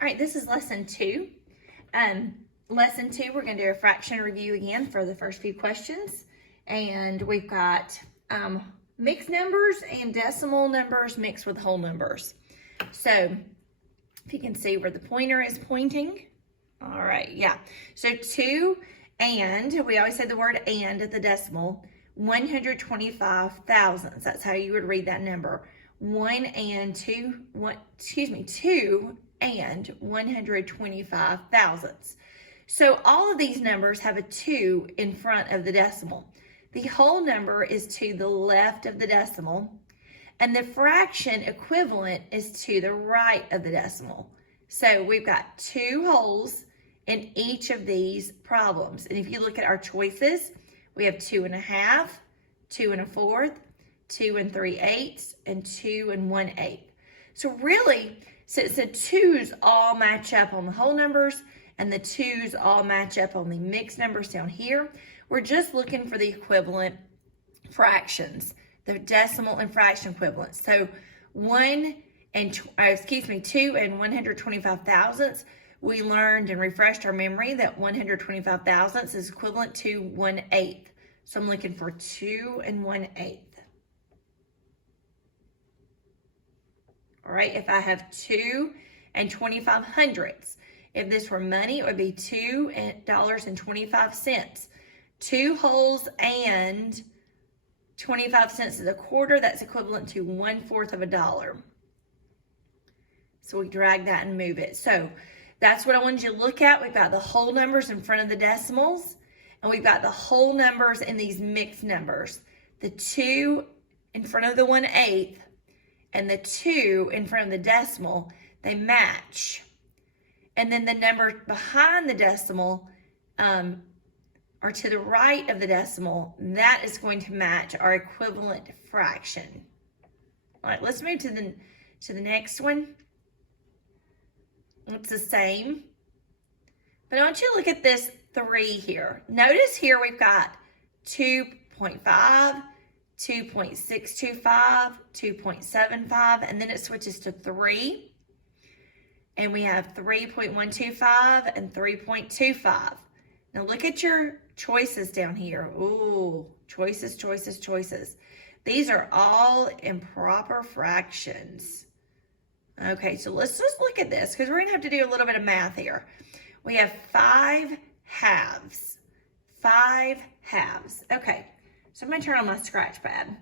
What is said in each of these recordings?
All right, this is lesson 2. Lesson 2, we're going to do a fraction review again for the first few questions. And we've got mixed numbers and decimal numbers mixed with whole numbers. So if you can see where the pointer is pointing. All right, yeah. So 2 and, we always say the word and at the decimal, 125 thousandths. That's how you would read that number. 2 and 125 thousandths. So all of these numbers have a 2 in front of the decimal. The whole number is to the left of the decimal, and the fraction equivalent is to the right of the decimal. So we've got 2 wholes in each of these problems. And if you look at our choices, we have 2 1/2, 2 1/4, 2 3/8, and 2 1/8. So really, since the 2's all match up on the whole numbers and the 2's all match up on the mixed numbers down here, we're just looking for the equivalent fractions, the decimal and fraction equivalents. So 2 and 125 thousandths, we learned and refreshed our memory that 125 thousandths is equivalent to 1/8. So I'm looking for 2 1/8. All right, if I have 2 and 25 hundredths, if this were money, it would be $2.25. 2 wholes and 25 cents is a quarter. That's equivalent to 1/4 of a dollar. So we drag that and move it. So that's what I wanted you to look at. We've got the whole numbers in front of the decimals, and we've got the whole numbers in these mixed numbers. The 2 in front of the 1/8 and the 2 in front of the decimal, they match. And then the numbers behind the decimal are to the right of the decimal. That is going to match our equivalent fraction. All right, let's move to the next one. It's the same. But I want you to look at this 3 here. Notice here we've got 2.5, 2.625, 2.75, and then it switches to 3. And we have 3.125 and 3.25. Now look at your choices down here. Ooh, choices, choices, choices. These are all improper fractions. Okay, so let's just look at this because we're going to have to do a little bit of math here. We have 5 halves. 5 halves. Okay, so I'm going to turn on my scratch pad.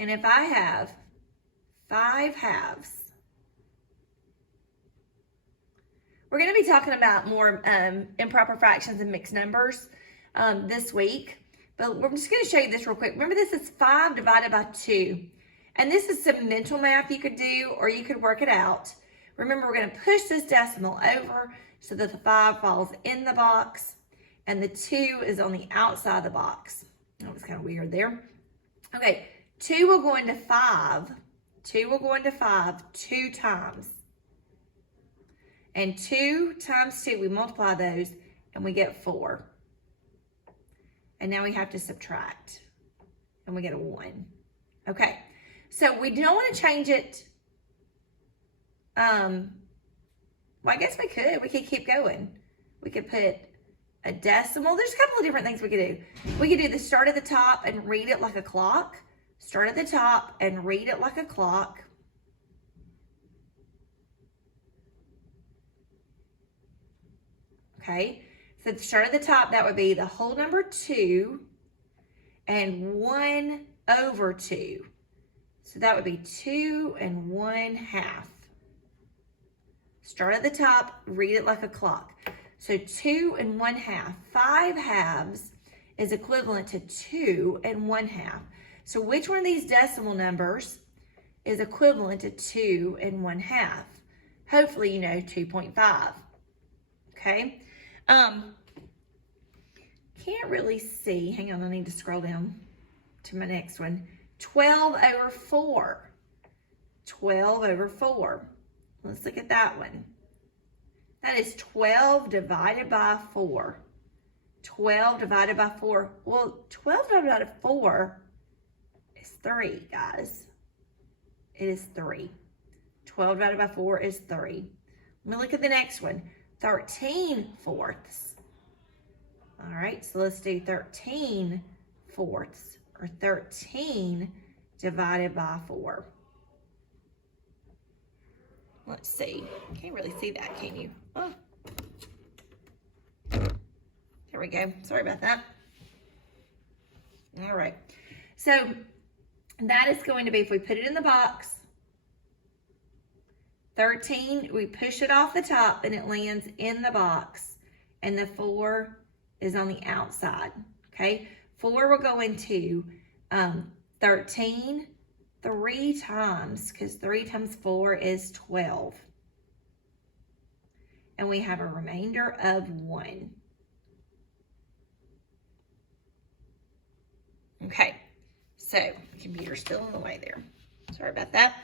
And if I have 5 halves, we're going to be talking about more improper fractions and mixed numbers this week. But we're just going to show you this real quick. Remember, this is 5 divided by 2. And this is some mental math you could do, or you could work it out. Remember, we're going to push this decimal over so that the 5 falls in the box and the 2 is on the outside of the box. That was kind of weird there. Okay, 2 will go into 5. 2 will go into 5 2 times. And 2 times 2, we multiply those and we get 4. And now we have to subtract, and we get a 1. Okay, so we don't want to change it. Well, I guess we could. We could keep going. We could put a decimal. There's a couple of different things we could do. We could do the start at the top and read it like a clock. Start at the top and read it like a clock. Okay. So the start at the top, that would be the whole number 2 and 1 over 2. So that would be 2 1/2. Start at the top, read it like a clock. So 2 1/2. 5 halves is equivalent to 2 1/2. So which one of these decimal numbers is equivalent to 2 1/2? Hopefully you know 2.5. Okay. Can't really see. Hang on, I need to scroll down to my next one. 12 over 4. 12 over 4. Let's look at that one. That is 12 divided by 4. 12 divided by 4. Well, 12 divided by 4 is 3, guys. it is 3. 12 divided by 4 is 3. Let me look at the next one. 13 fourths. All right, so let's do 13 fourths, or 13 divided by 4. Let's see. Can't really see that, can you? Oh. There we go. Sorry about that. All right. So that is going to be, if we put it in the box, 13, we push it off the top and it lands in the box. And the 4 is on the outside, okay? 4 will go into 13 3 times, because 3 times 4 is 12. And we have a remainder of 1. Okay, so the computer's still in the way there. Sorry about that.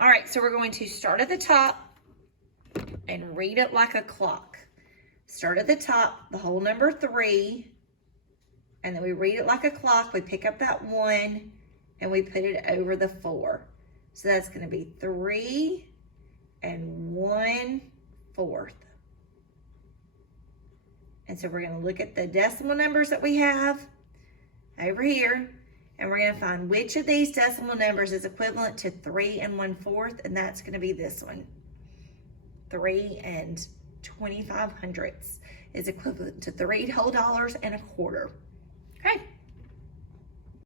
All right, so we're going to start at the top and read it like a clock. Start at the top, the whole number 3, and then we read it like a clock. We pick up that 1 and we put it over the 4. So that's going to be 3 and 1/4. And so we're going to look at the decimal numbers that we have over here, and we're going to find which of these decimal numbers is equivalent to 3 and 1/4, and that's going to be this one. 3 and 25 hundredths is equivalent to $3 and a quarter. Okay.